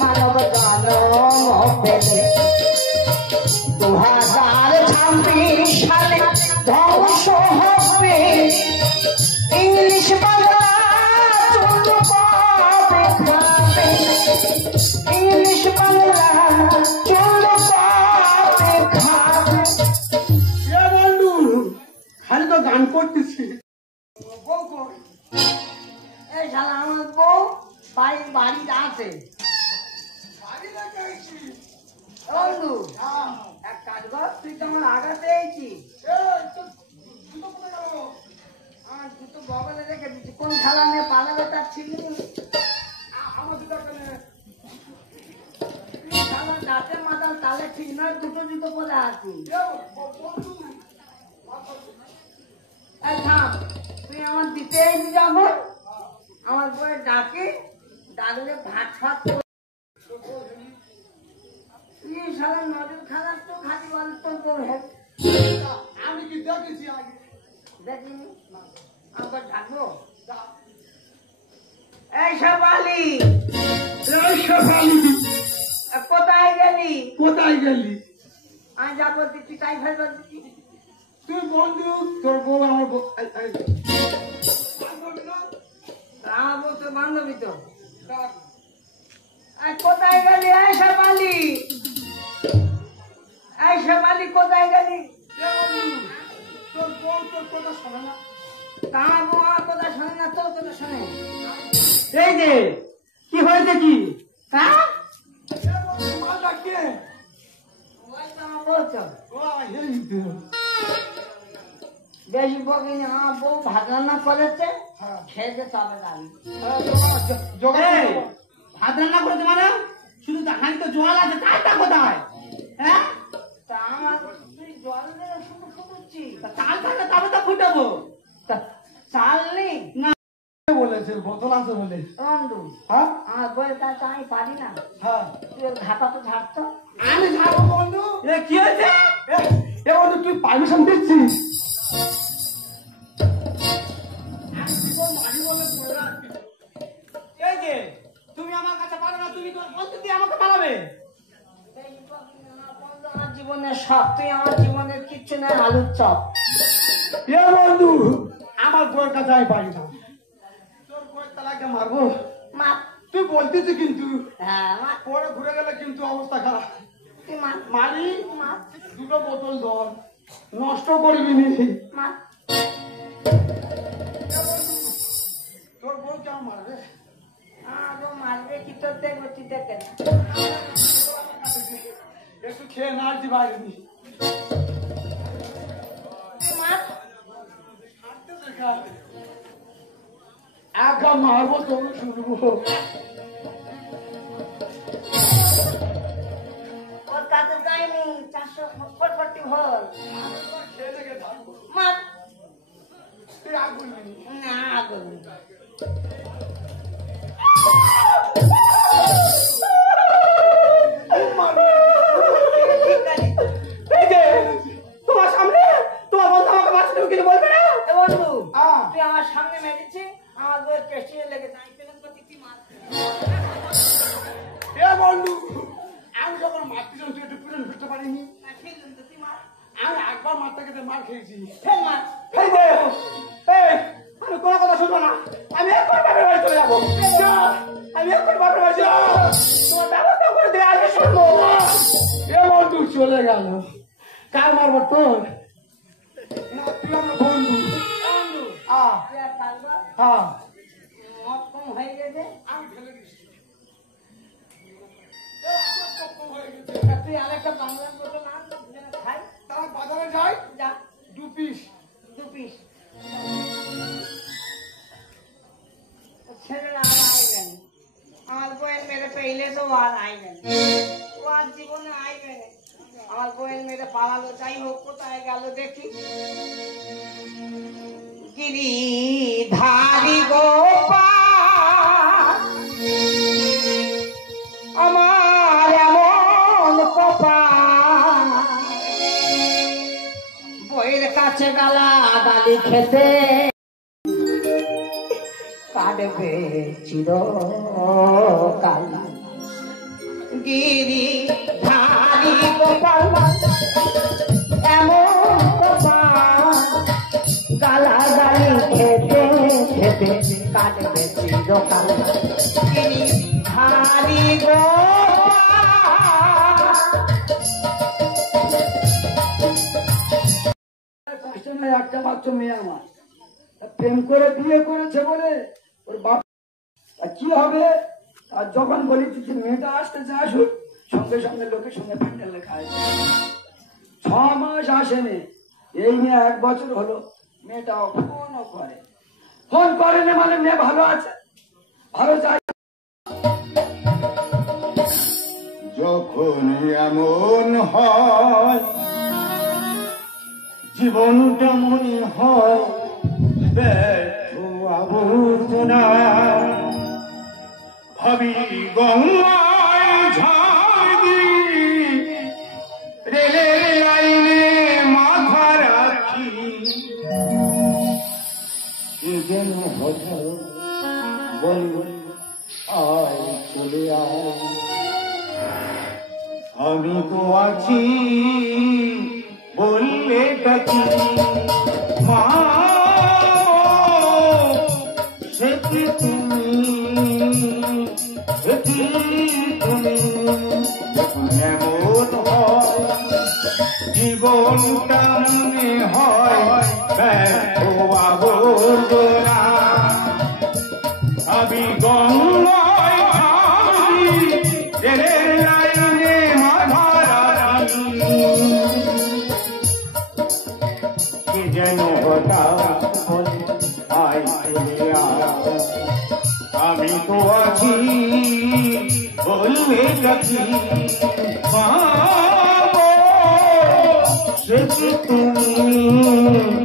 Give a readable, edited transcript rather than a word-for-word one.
মানব জনম পেলে 2026 সালে ধ্বংস হবে ইংলিশ বাংলা চুলো পাবে খাবে ইংলিশ বাংলা চুলো পাবে খাবে। বন্ধু খালি তো গান করতেছি। এই শালা আমার বউ বাড়িতে আছে। বন্ধু এক কাজ কর, তুই তো আমার আগাতে এইছিস, আমার দুটো বগলে রেখে দিচ্ছি, কোন শালা নিয়ে পালাবে তার ঠিক নেই। আমার দুটো দাঁতের মাথা তালে ঠিক নয়, দুটো জুতো পরে আছি। থাম, তুই আমার দিতে এসি যখন আমার বউয়ের ডাকে ডাকলে ভাত ফাত তুই সারা নজর খালাস তো খালি বল তোর বউ আমি কি দেখেছি আগে? দেখিনি, আবার ডাকবো। এই শেফালি, কোথায় গেলি? কোথায় গেলি? আমি যাবো দিচ্ছি, তাই ফেলবার দিচ্ছি। তুই বন্ধু, তোর বউ আমার বউ, আমার বউ তোর বান্ধবী তো। কোথায় গেলি? এই শেফালি, এই শেফালি কোথায় গেলি? তোর বউ তোর কথা শোনে না। আমার বউ আমার কথা শোনে না, তোর কথা শোনে। এই যে কি হয়েছে কি? হ্যাঁ মালটা কে? ওই তো আমার বউ তো। বেশি বকিনি, আমার বউ ভাত রান্না করেছে, খেতে তবে দাবি। ভাত রান্না করেছে মানে শুধু হাঁড়ি তো জল আছে, চালটা কোথায়? হ্যাঁ, তা আমার তুই জল দিয়ে শুধু ফুটুচ্ছি, চাল থাকলে তবে তো ফুটাবো। চাল নেই না বলেছে বোতল আছে বলে। বন্ধু, হ্যাঁ আমার বউয়ের কাছে আমি পারি না, হ্যাঁ, তুই ওর ঘাটা তো ঝাড়তো। আমি যাবো বন্ধু। এ কি হয়েছে? এ বন্ধু তুই পারমিশন দিচ্ছিস? এই যে তুমি আমার কাছে পারো না, তুমি তোমার বন্ধু দিয়ে আমাকে পালাবে? আমার জীবনের সব, তুই আমার জীবনের কিচ্ছু নেই, আলুর চপ। এ বন্ধু, আমার বউয়ের কাছে আমি পারি না, তোর বউয়ের তালাকে মারবো। মা তুই বলতেছি কিন্তু হ্যাঁ মা, পরে ঘুরে গেলে কিন্তু অবস্থা খারাপ। তুই মা মারি মা দুটো বোতল জল, নষ্ট করবি নি। মা। তোর বউ কেমন মারবে? আমার মারবে কি তোর দেখবো, তুই দেখে একটু খেয়ে নাড়ছি বাইরে নি। একা মারবো তো শুনবো। ওর কাছে যায়নি 440 ভোল। খেয়ে দেখে থাকবো। মার তুই আগ বলবি না আগুন। তোমার সামনে তোমার বন্ধু আমাকে মারছে, তুমি কিছু বলবে না? বন্ধু তুই আমার সামনে মেরেছি, আমার বউয়ের পেশিয়ে লেগে যাই পেলাম তো তুই মার। এ বন্ধু, আমি যখন মারতেছিলাম তুই একটু পিছন ফিরতে পারিনি? তুই মার, আমি একবার মারতে গেতে মার খেয়েছি। ফের মার। এই যে, এই, আমি কোনো কথা শুনবো না, আমি একবার বাপের বাড়ি চলে যাবো। আমি একবার বাপের বাড়ি যাবো, তোমার ব্যবস্থা করে দিয়ে আগে শুনবো। এ বন্ধু চলে গেল, কার মারবো তোর? না তুই আমার বন্ধু। বন্ধু তুই আর কালবা হ্যাঁ, মদ কম হয়ে গেছে, আমি ফেলে দিচ্ছি। তুই আরেকটা বাংলার বোতল আন, খাই। তার বাজারে যাই, যা 2 পিস। 2 পিস। ছেলেরা আর আইবেন, আমার বউয়ের মেরে পেইলে তো আর আইবেন, ও আর জীবনে আইবেন। আমার বউয়ের মেরে পালালো, যাই হোক কোথায় গেল দেখি। গিরিধারী গোপাল আমার এমন কপাল, বইয়ের কাছে গালা গালি খেতে কাটবে চিরকাল। গিরি ধারি গোপাল এমন গোপাল গালাগালি খেতে খেতে কাটবে চিরকাল গিরি ধারি একটা মাত্র মেয়ে আমার প্রেম করে বিয়ে করেছে বলে ওর বাপ কি হবে আর যখন বলি যে মেয়েটা আসতেছে আসুক সঙ্গে সঙ্গে লোকের সঙ্গে প্যান্ডেল লেখা আছে 6 মাস আসেনি এই মেয়ে 1 বছর হলো মেয়েটা ফোন করেনি মানে মেয়ে ভালো আছে ভালো যায় যখন এমন হয় জীবনটা মনে হয় ব্যর্থ আবর্জনা ভাবি গঙ্গায় ঝাড় রেলের লাইনে মাথা রাখি যেন হঠাৎ বলি আয় চলে আয় আমি তো আছি বললে ডাকি মা সে কি তুমি এমন হয় জীবনটা মনে হয় ব্যর্থ আবর্জনা আমি গঙ্গায় রেলের লাইনে মাথা রাখি কে যেন হঠাৎ বলে আয় চলে আয় আমি তো আছি বললে ডাকি মা সে কি তুমি